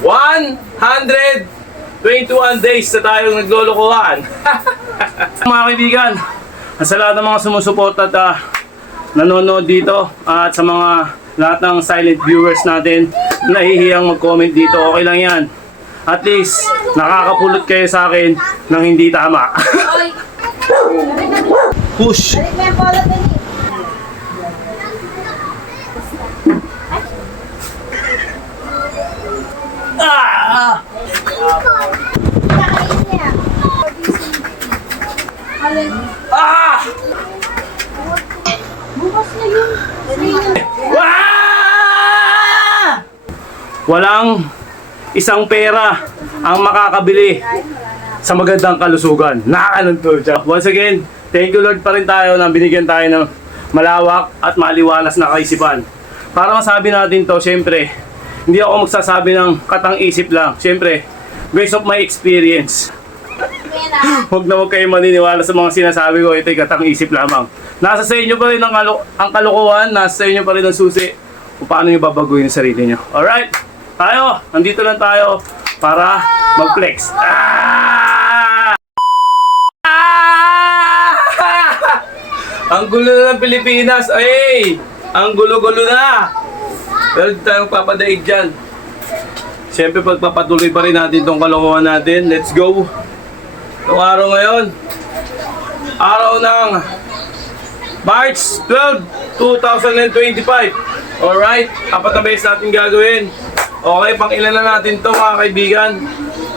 121 days na tayong naglolokohan. Mga kaibigan, sa lahat ng mga sumusuporta at nanonood dito at sa mga lahat ng silent viewers natin na nahihiyang mag-comment dito, okay lang yan. At least, nakakapulot kayo sa akin ng hindi tama. Push! Ah! Ah! Bukas na yun. Ah! Walang isang pera ang makakabili sa magandang kalusugan. Nakakalunto siya. Once again, thank you Lord pa rin tayo na binigyan tayo ng malawak at maliwalas na kaisipan. Para masabi natin to, syempre, hindi ako magsasabi ng katang-isip lang. Syempre, based of my experience. Huwag na huwag kayo maniniwala sa mga sinasabi ko. Ito'y katang-isip lamang. Nasa sa inyo pa rin ang kalokohan. Nasa sa inyo pa rin ang susi kung paano nyo babaguhin yung sarili nyo. Alright? Tayo, nandito lang tayo para mag-flex. Ah! Ah! Ang gulo na ng Pilipinas. Ay! Ang gulo-gulo na. Pero di tayo papadaig dyan. Siyempre pagpapatuloy pa rin natin itong kalokohan natin. Let's go. Itong araw ngayon, araw ng March 12, 2025. Alright, apat na beses natin gagawin. Okay, pang ilan na natin to mga kaibigan.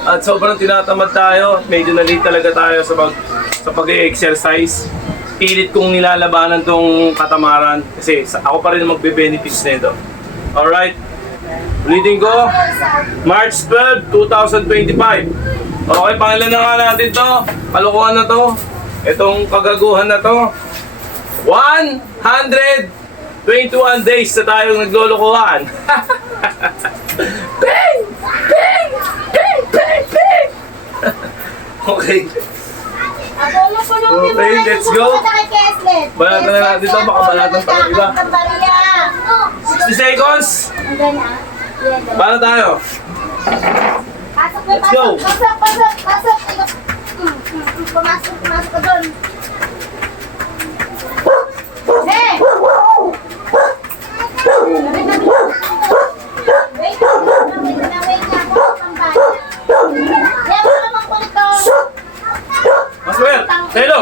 At sobrang tinatamad tayo. Medyo na late talaga tayo sa pag-exercise. Pilit kong nilalabanan tong katamaran. Kasi ako pa rin magbe-benefits nito. Alright, ulitin ko, March 12, 2025. Okay, pang ilan na nga natin to. Kalokohan na to. Itong kagaguhan na to. 121 days na tayong naglolokohan. Bang! Bang! Bang! Bang! Bang! Okay. Okay, let's go. Balatan na natin ito. Baka balatan pa ng iba. 60 seconds. Para tayo. Let's go. Pasok. Pumasok ka doon. Hey! Wait na. Yan mo naman ko nito. Maswell! Telo!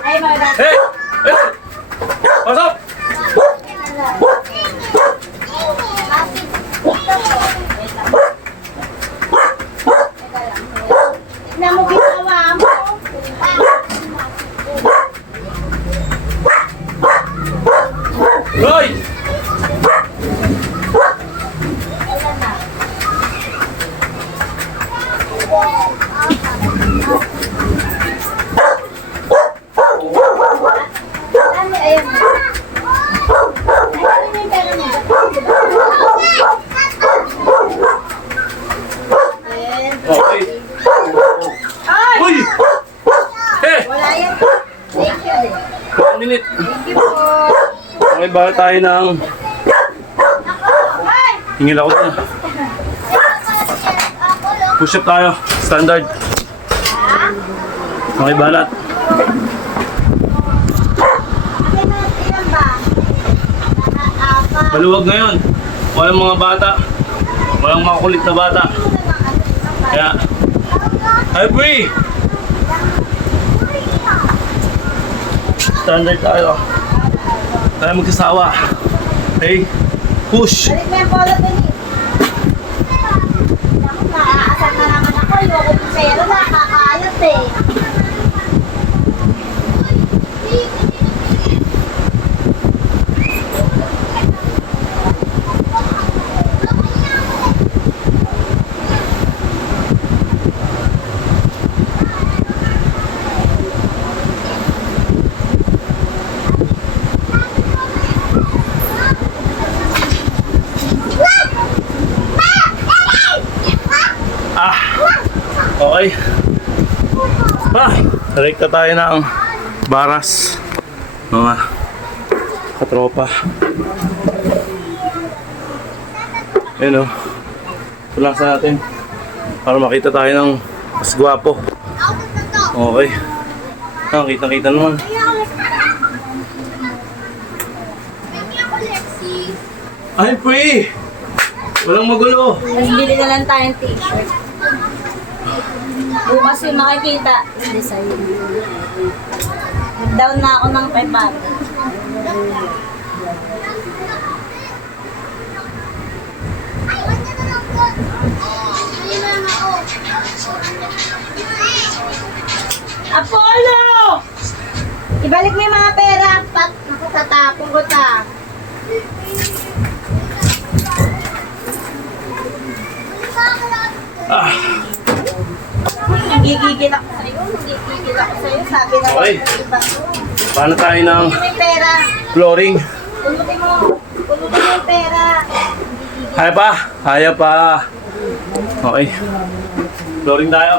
Ay, mga Hey! Hey! Pasok! Tignan mo ginawa mo. Hoy! Ayun na. Ayun yung pera mo. Ayun. Okay. Ay! Uy! Eh! Wala yan. Thank you. 1 minute. Thank you po. Okay, bakit tayo ng... Ay! Hingil ako na. Push up tayo. Standard. Okay, balat. Ilan ba? Apat. Maluwag ngayon. Walang mga bata. Walang mga kulit na bata. Kaya... Hi, Brie! Standard tayo. Tayo magkasawa. Okay? Push! Balik mo yung polo din eh. Naku, naaasar na naman ako. Ayoko po sa'yo na nakakayot eh. Okay. Rekta tayo ng baras. Mga katropa. Ayun o. Pulasan natin. Para makita tayo ng mas gwapo. Okay. Kita-kita naman. Ay, free! Walang magulo. Tapos bili na lang tayong t-shirt. Bukas yung makikita. Design. Down na ako ng 500. Apollo! Ibalik mo yung mga pera. Tatapon ko ta. Ah, Nagigigil ako sa'yo. Nagigigil ako sa'yo. Sabi na Okay. iba. paano tayo ng May pera. flooring? Pulutin mo. Pulutin mo yung pera. Kaya pa? Kaya pa. Okay. Flooring tayo.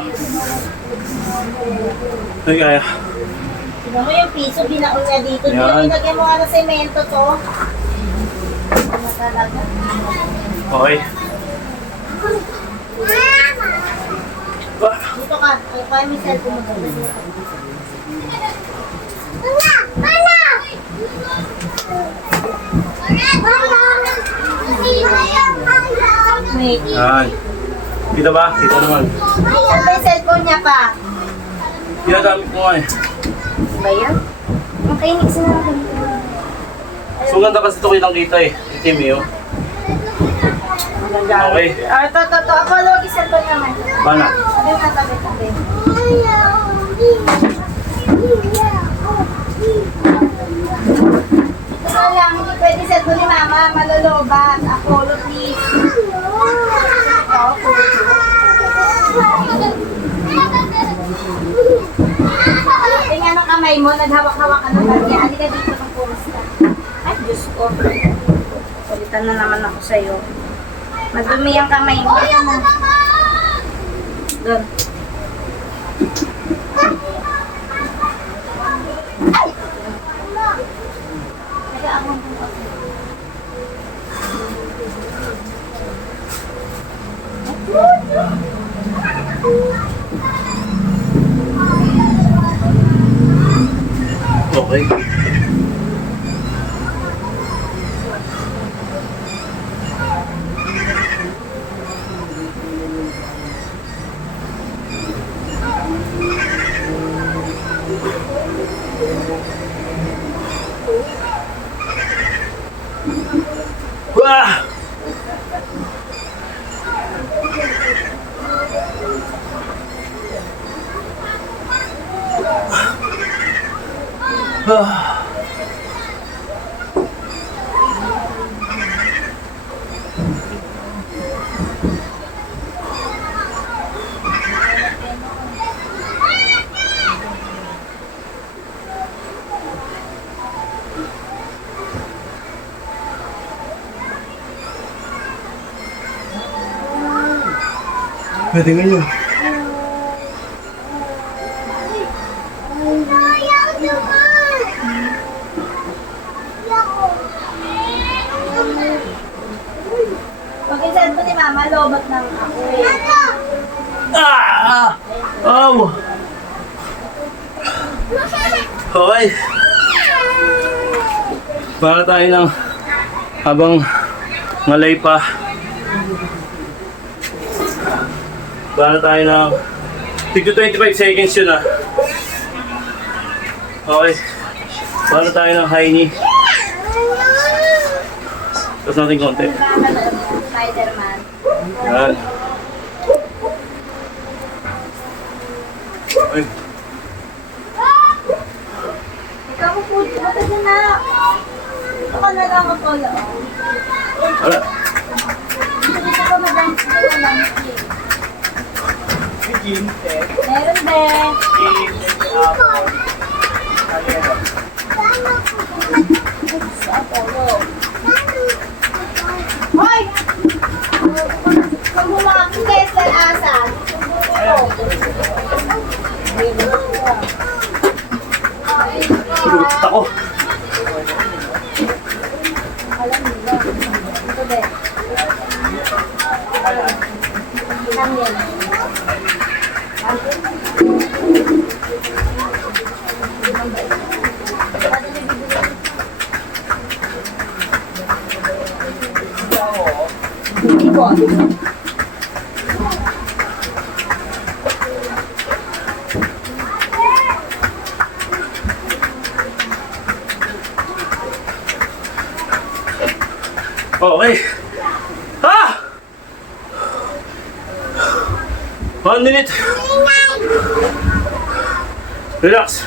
Ay, kaya. Tignan mo yung piso, binaon niya dito. Yan. Nilagyan mo nga ng semento to. Ano talaga? Okay. Ah, Dito ka. Ay, kaya may cellphone mo doon. Wait. yan. Kita ba? Kita naman. Saan ba yung cellphone niya pa? Ginagamit mo nga eh. Ba yan? Okay, next na lang. So ganda kasi ito kitang kita eh. Itim eh oh. Okay. Ito. Apollo, cellphone naman. Paano? Sabi mo na tabi-tabi. Ito lang, hindi pwede cellphone ni Mama. Malolobat. Apollo, please. Ito, tingnan ang kamay mo, naghawak-hawak ka ng bagya. Halika dito ng pulis ka. Ay, Diyos ko. Palitan na naman ako sa'yo. Madumi ang kamay mo. Ayan na. Doon. Ay! Nag-aamon mo ako. Okay. Wah! Ah. Pwede nga yun. Pag yung cellphone ni Mama, lobat ng ako eh. Ah! Aw! Okay. Para tayo ng habang malay pa. Para tayo ng tigto 25 seconds yun ah. Okay. Para tayo ng high knee. Tapos natin konti. Spider-Man. Yan. Ay. Ikaw mo po, mata dyan na. Ito ka na lang ako lang. Wala. Dito ka madance ka na lang. Meron be. Sa Apollo. Hoy! Kung bumakit kayo sa asa, Sugot ako. alam nila. Ito be. Ilang yan? Okay. Ah! 1 minute. Relax.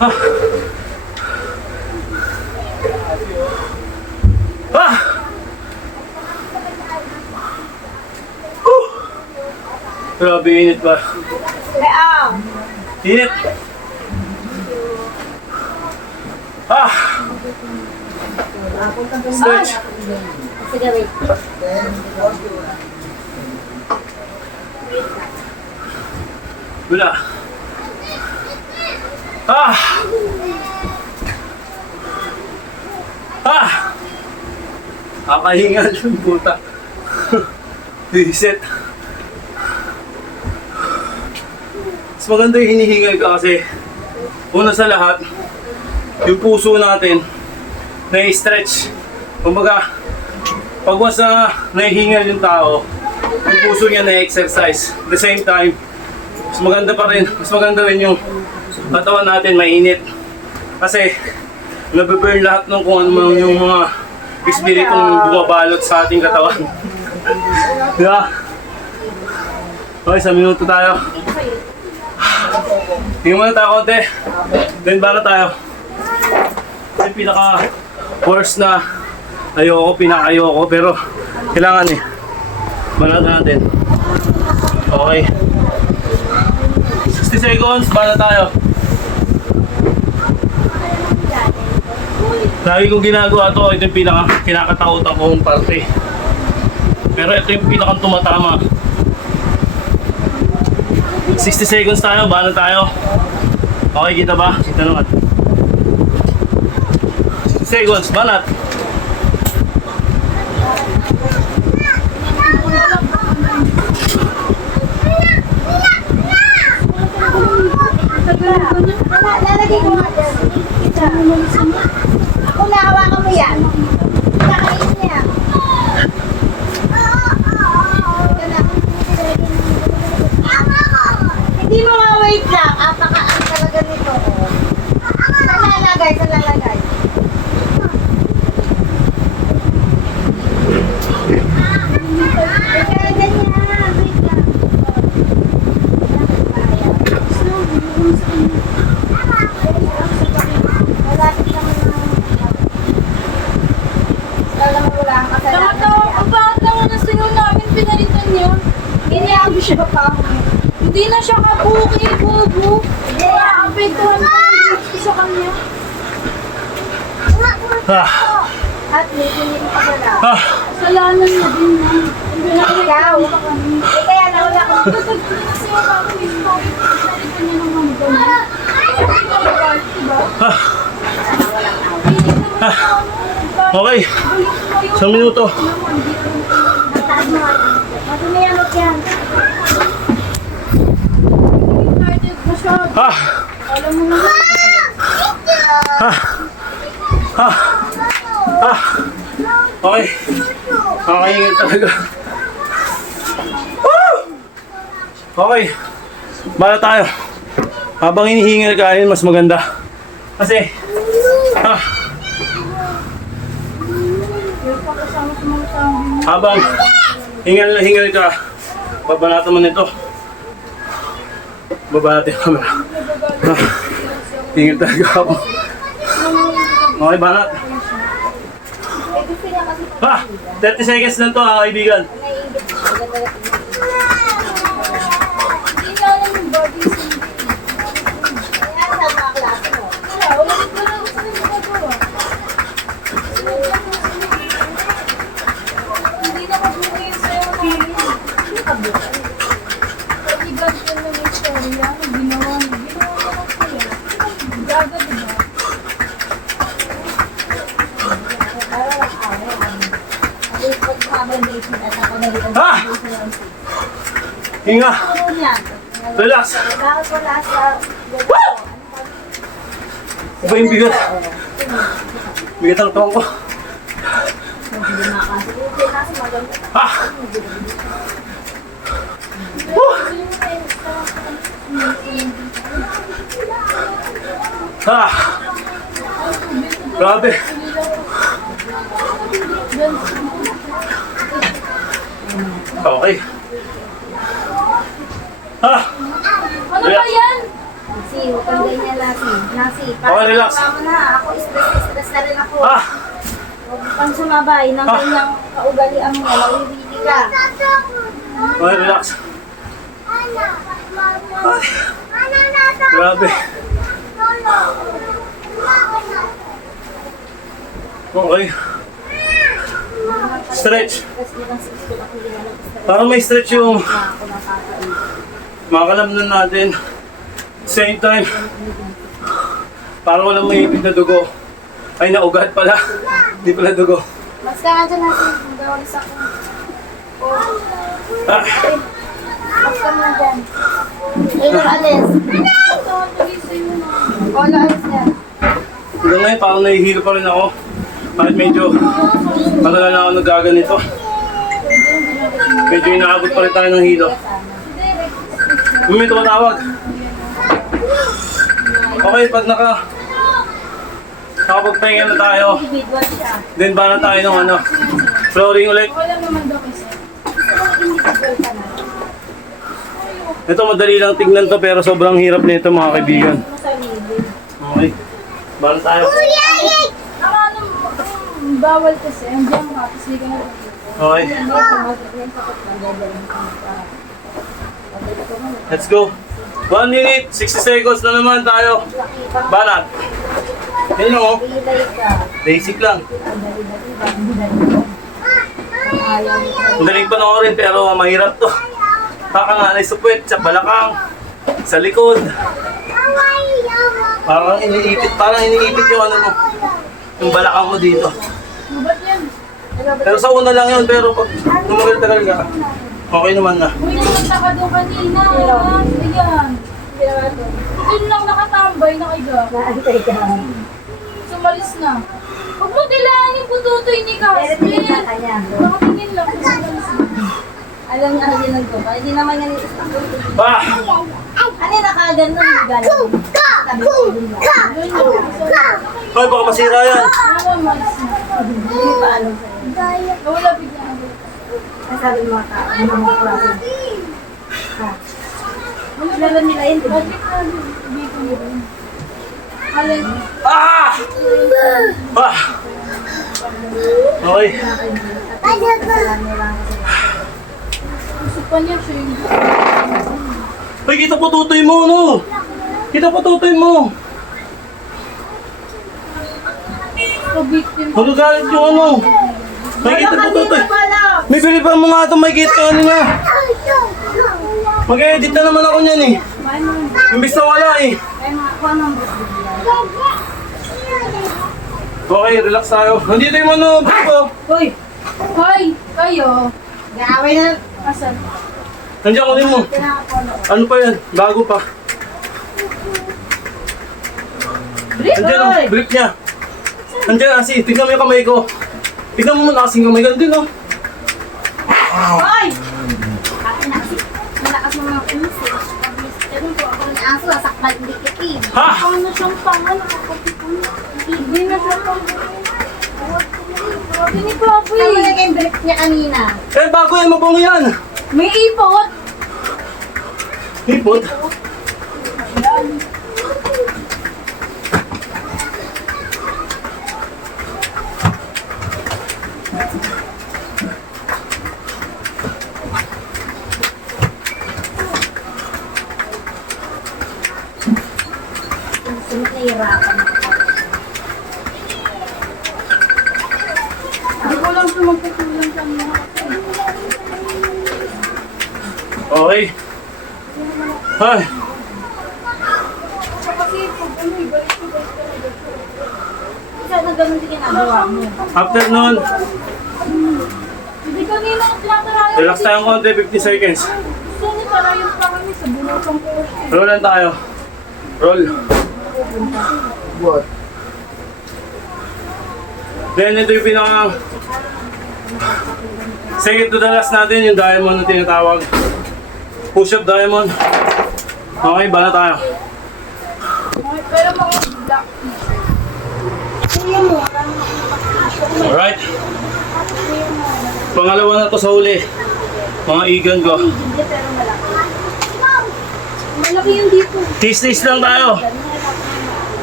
Ah! Ah! Grabe, init ba? Init. Ah! Stretch. Sige, wait. Wala. Ah! Ah! Kakahingal yung puta. Reset. Mas maganda yung hinihingal ka kasi una sa lahat, yung puso natin na-stretch. Kumbaga, pag once na nahihingal yung tao, yung puso niya na-exercise. At the same time, mas maganda rin yung katawan natin mainit. Kasi, nabe-burn lahat ng kung ano yung mga espiritong bumabalot sa ating katawan. Diba? Okay, sa minuto tayo. Tingnan muna tayo konti. Then bala tayo. Yung pinaka-worst na pinaka-ayoko, pero kailangan eh. Bala natin. Okay. 60 seconds, bala tayo. Lagi kong ginagawa to, ito yung kinakatakutan kong parte. Pero ito yung pinakang tumatama. 60 seconds tayo, bala tayo. Okay, kita ba? Kita naman. 60 seconds, balat. Lalagay ko nga dyan. Ako na, hawakan mo yan. Kakain niya. Hindi mo nga wait lang. Apakaan talaga nito. Sa lalagay. Kaya ganyan. Wait lang. Malapit naman na. Wala ang kasalanan. Ang bakit naman na singaw namin pinalitan niya? Ginayaan mo siya pa. Hindi na siya kabuki, bubu. Kaya apektuhan na sa kanya. Ah! At may pinili pa wala. Ah! Kasalanan na din na. Hindi na Ikaw. Kaya nawala ko. kasi yung ako mismo. Pinalitan niya naman doon. Diba? Ah! Ah! Okay, isang minuto. Nataas mo. Madumi yan, huwag yan. Excited na siya. Ah! Alam mo na. Ah! Ah! Ah! Okay, nakakaingin talaga. Woo! Okay, bala tayo. Habang hinihingal ka, yun mas maganda. Kasi, habang hingal ka, babanatan mo nito. Babanatan yung camera. Hingal talaga ako. Okay, banat. Eh, gusto niya kasi 30 seconds lang to, kaibigan. naiingit. Hindi na alam yung body sing. Kaya sa mga klase mo. Wala ko na gusto na magagawa. Hindi na mabuhay yung sayo namin. Hindi ka buka. Pag-ibag ko na may storya, ginawa niya lang sila. Gaga, diba? Para lang awet. nagpa-bandage at ako nagpa-bandage Ah! na lang. Hinga! Ano yan? Relax! Bakit wala sa... Iba yung bigat. Bigat ang tuwang ko. Hindi makakasulit kasi maganda. Ah! Woo! Ah! Grabe! Okay. Ah! Ano ba yan? Nasi, huwag kang ganyan, Nasi. Nasi, Okay, relax. mo na. Ako, stress na rin ako. Ah! Huwag kang sumabay ng Ah. ganyang kaugalian mo. Nawiwili ka. Okay, relax. Grabe. Okay. Stretch. Kasi lang sa school ako ginagawa. Parang may stretch yung Ako nakakain. makalamnan natin. Same time. Parang walang maipit na dugo. Ay, naugat pala. Hindi pala dugo. Mas ka nga dyan, Nasi. Magawalis ako. Ah, Mas ka nga dyan. Ilo, alis. Olo, alis yan. hanggang ngayon parang nahihilo pa rin ako. Bakit medyo matagal na ako nagaganito. Medyo inaabot pa rin tayo ng hilo. May tumatawag. Okay, pag nakapagpahinga na tayo, Individual siya. then ba na tayo ng flooring ulit. Wala naman daw kasi. Individual ka na. Ito madali lang tignan to pero sobrang hirap nito mga kaibigan. Ano sa sarili? Okay, ba na tayo. Ang ano, bawal kasi. Andiyan ka, kasi hindi ka na Okay, let's go. 1 minute, 60 seconds na naman tayo. Banat. Yan o, basic lang. Ang daling panoorin pero mahirap to. Kakanganay sa puwet, sa balakang, sa likod. Parang iniipit yung ano mo. Yung balakang mo dito. Ba't yan? Pero sa una lang yun, pero pag tumagal-tagal ka, okay naman na. Uy, napunta ka doon kanina. Ayan. Doon lang nakatambay, nakahiga. Naantay ka. Sumalis na. Huwag mo kailangan yung bututoy ni Tingin ka Casper. kanya. Nakatingin lang. Sumalis na. Alam niya kasi nagtuka. Hindi naman yan yung stock. Ah! Ano yung nakagano? Galing. Doon yung Hoy, baka masira yan. umalis na. Hindi pa alam sa'yo. Nawala bigla ako. Nasabi mo ka. Ano mga klase? Ha? Lalo nila yun, di ba? Bakit na dito yun? Alin? Ah! Ah! Okay. Alam nila lang kasi. Gusto pa niya siya yung Hoy, kita po tutoy mo, no? Kita po tutoy mo. victim. Magagalit yung ano. May kita po tutoy. May bilipan mo nga ito, may kita ano niya. Mag-edit na naman ako niyan eh. Imbis na wala eh. Kaya mga ako ng Okay, relax tayo. Nandito yung ano, bro. Hoy! Hoy! Kayo! Gaaway na. Asan? Nandiyan ko din mo. Pinaka-follow. Ano pa yan? Bago pa. Nandiyan ang brief niya. Nandiyan kasi, tignan mo yung kamay ko. Tignan mo muna kasing kamay ko. Nandiyan oh. Hoy! Ate na kasi. Malakas mo mga pulis eh. Sabi ko, ako ng aso, sakbal hindi kitin. Ha! Ano siyang panga? Nakakapipon. Hindi na siya panga. Grabe ni Papi. Saan mo naging brief niya kanina? Eh, bago yan, mabango yan. May ipot! Hipot. Sunod na hirapan ako. Hindi ko lang siya magpatulang sa mga Okay. Ay, kasi pag ano, ibalik-ibalik talaga siya. Ikaw na ganun din ginagawa mo. after nun, Hindi ka kanina, tinatarayan. Relax tayo ng konti, 50 seconds. Gusto niya tarayan pa kami sa bunotong ko. Roll lang tayo. Roll. What? Then ito yung pinaka second to the last natin, yung diamond na tinatawag. Push up diamond. Okay, bala tayo. Okay, pero mga black. Kuya mo, wala naman ako nakapasok. Alright. Pangalawa na to sa huli. Mga igan ko. Hindi, pero malaki. Malaki yung dito. Tis-tis lang tayo.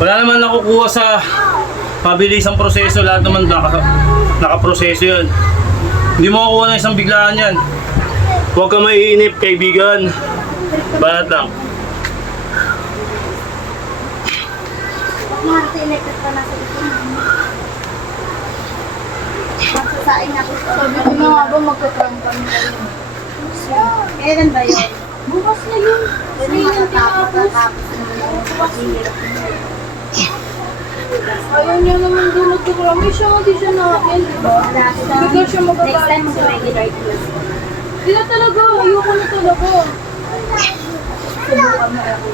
Wala naman nakukuha sa mabilisang proseso. Lahat naman nakaproseso yan. Hindi mo makukuha ng isang biglaan yan. Huwag ka maiinip, kaibigan. Balat lang. Mahal sa electric pa nasa ito. Magsasaing ako sa Sabi ko na nga ba magka-prank kami ngayon. Kailan ba yun? Bukas na yun. Kasi matatapos Ayaw niya naman doon nagkukrami siya. Hindi siya nakin, di ba? Bigla siya magagalit Next time sa sa regular class. Hindi na talaga. Ayoko na talaga. Subukan mo ako.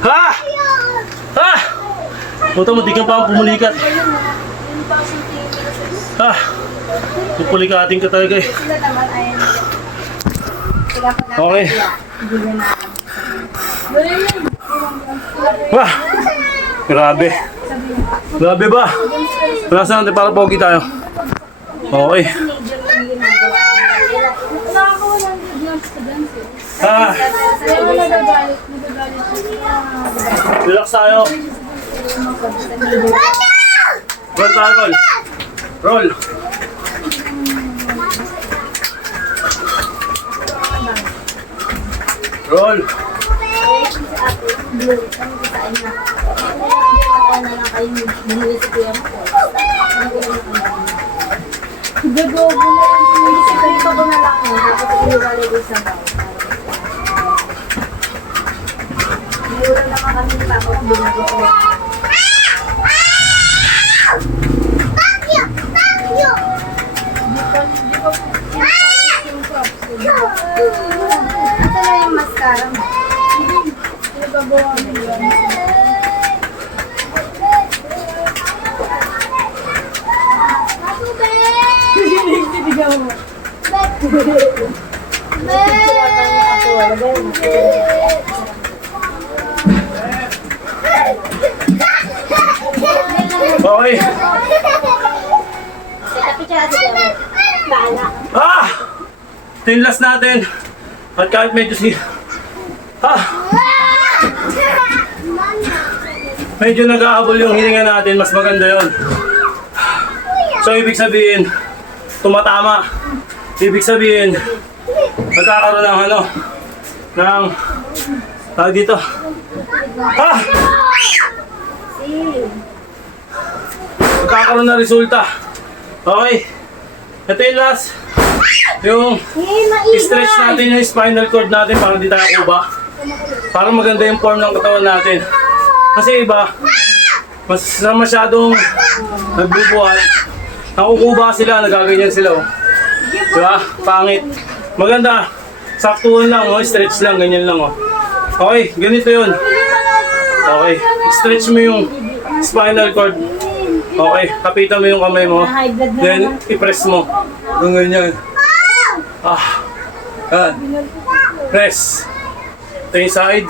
Ha! Ha! Puta mo, di ka pa ang pumulikat. Yung taas ng tingin nila sa Ha! Pupulikatin ka talaga eh. Sila naman ayun. Sila pa na. Okay. Hindi na natin. Dali na. Wah! Grabe. Grabe ba? Nasa natin para pogi tayo. Okay. Major yung ginagawa. Nakakawa lang din lang sa dance eh. Ha! Kaya nga nagagalit. Nagagalit siya. Relax tayo. Roll tayo, roll. Roll. Roll. Gagogo na yan. Ito ko na lang yun, tapos iniwalay ko sa baw. Mayroon naman kami ni Papa kung binago. Yung props. Ito na yung mascara mo. Nagagawa mo yan. Sinigaw mo. Okay. Tapi siya kasi bahala. Ah! Ito yung last natin. At kahit medyo medyo nag-aabol yung hininga natin, mas maganda yon. So, ibig sabihin, tumatama. Ibig sabihin, nagkakaroon ng ng, tawag dito. Ah! Nagkakaroon ng resulta. Okay. Ito yung last. Yung stretch natin yung spinal cord natin para di tayo kuba. Para maganda yung form ng katawan natin. Kasi iba, masyadong nagbubuhat. Nakukuba sila, nagaganyan sila. Oh. Diba? Pangit. Maganda. Saktuhan lang, oh. Stretch lang, ganyan lang. Oh. Okay, ganito yun. Okay, stretch mo yung spinal cord. Okay, kapitan mo yung kamay mo. Then, i-press mo. Yung ganyan. Ah. Yan. Press. Ito yung side.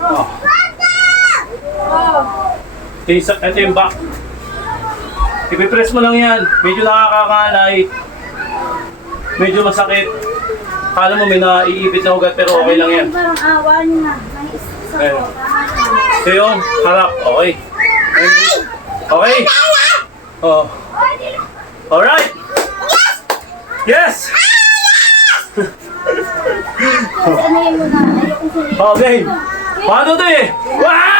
Oh. Ito yung back. I-press mo lang yan. Medyo nakakakalay. Medyo masakit. Kala mo may naiipit na ugat pero okay lang yan. Parang awa niyo na. May isa Ayan. ko. Ito yung harap. Okay. Okay. Oh. Alright. Yes! Kasi ano yun muna. Ayokong sabihin. Okay. Paano to eh? Wah!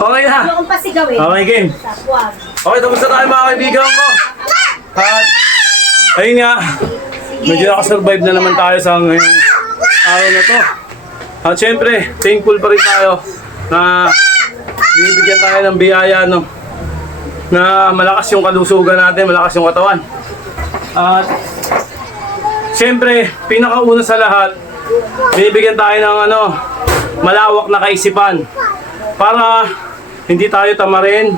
Okay na. Ayokong pasigawin. Okay, game. Wag. Okay, tapos na tayo mga kaibigan ko. At, ayun nga. Medyo nakasurvive na naman tayo sa ngayong araw na to. At syempre, thankful pa rin tayo na Binibigyan tayo ng biyaya, no? Na malakas yung kalusugan natin, malakas yung katawan. At siyempre, pinakauna sa lahat, binibigyan tayo ng malawak na kaisipan para hindi tayo tamarin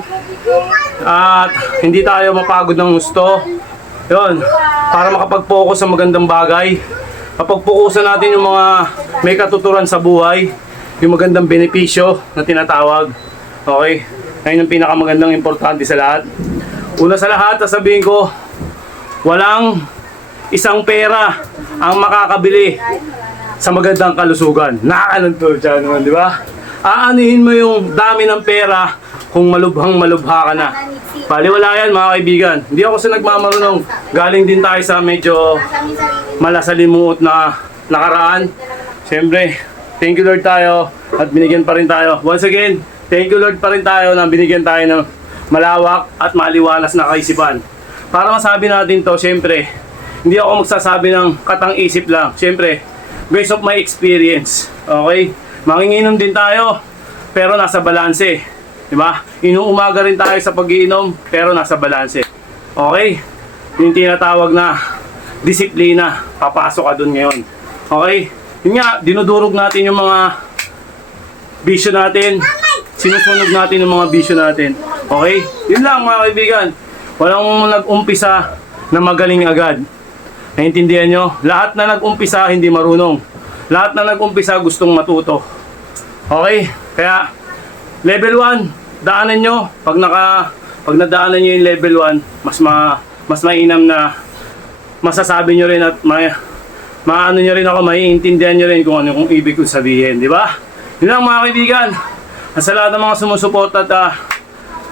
at hindi tayo mapagod ng gusto. Yun, para makapag-focus sa magandang bagay. Kapag-focusan natin yung mga may katuturan sa buhay, yung magandang benepisyo na tinatawag. Okay? Ayun ang pinakamagandang importante sa lahat. Una sa lahat, sasabihin ko, walang isang pera ang makakabili sa magandang kalusugan. Nakakalunto dyan naman, di ba? Aanihin mo yung dami ng pera kung malubhang-malubha ka na. Baliwala yan, mga kaibigan. Hindi ako sa nagmamarunong. Galing din tayo sa medyo malasalimuot na nakaraan. Siyempre, thank you Lord tayo at binigyan pa rin tayo. Once again, thank you Lord pa rin tayo na binigyan tayo ng malawak at maliwalas na kaisipan. Para masabi natin to, siyempre, hindi ako magsasabi ng katang-isip lang. Siyempre, based of my experience. Okay? Manginginom din tayo, pero nasa balanse. Diba? Inuumaga rin tayo sa pag-iinom, pero nasa balanse. Okay? Yung tinatawag na disiplina. Papasok ka dun ngayon. Okay? Yun nga, dinudurog natin yung mga bisyo natin. Sinusunog natin yung mga bisyo natin. Okay? Yun lang mga kaibigan. Walang nag-umpisa na magaling agad. Naintindihan nyo? Lahat na nag-umpisa hindi marunong. Lahat na nag-umpisa gustong matuto. Okay? Kaya level 1, daanan nyo. Pag nadaanan nyo yung level 1, mas mainam na masasabi nyo rin at maano nyo rin ako, maiintindihan nyo rin kung ano kung ibig kong sabihin. Di ba? Yun lang mga kaibigan. At sa lahat ng mga sumusuporta at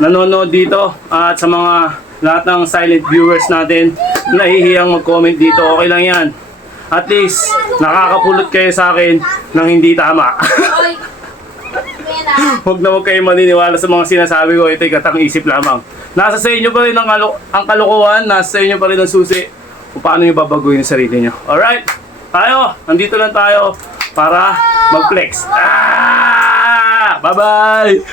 nanonood dito at sa mga lahat ng silent viewers natin nahihiyang mag-comment dito, okay lang yan. At least, nakakapulot kayo sa akin ng hindi tama. Huwag na huwag kayo maniniwala sa mga sinasabi ko. Ito'y katang-isip lamang. Nasa sa inyo pa rin ang kalokohan. Nasa sa inyo pa rin ang susi kung paano nyo babaguhin yung sarili nyo. Alright? Tayo, nandito lang tayo para mag-flex. Bye-bye!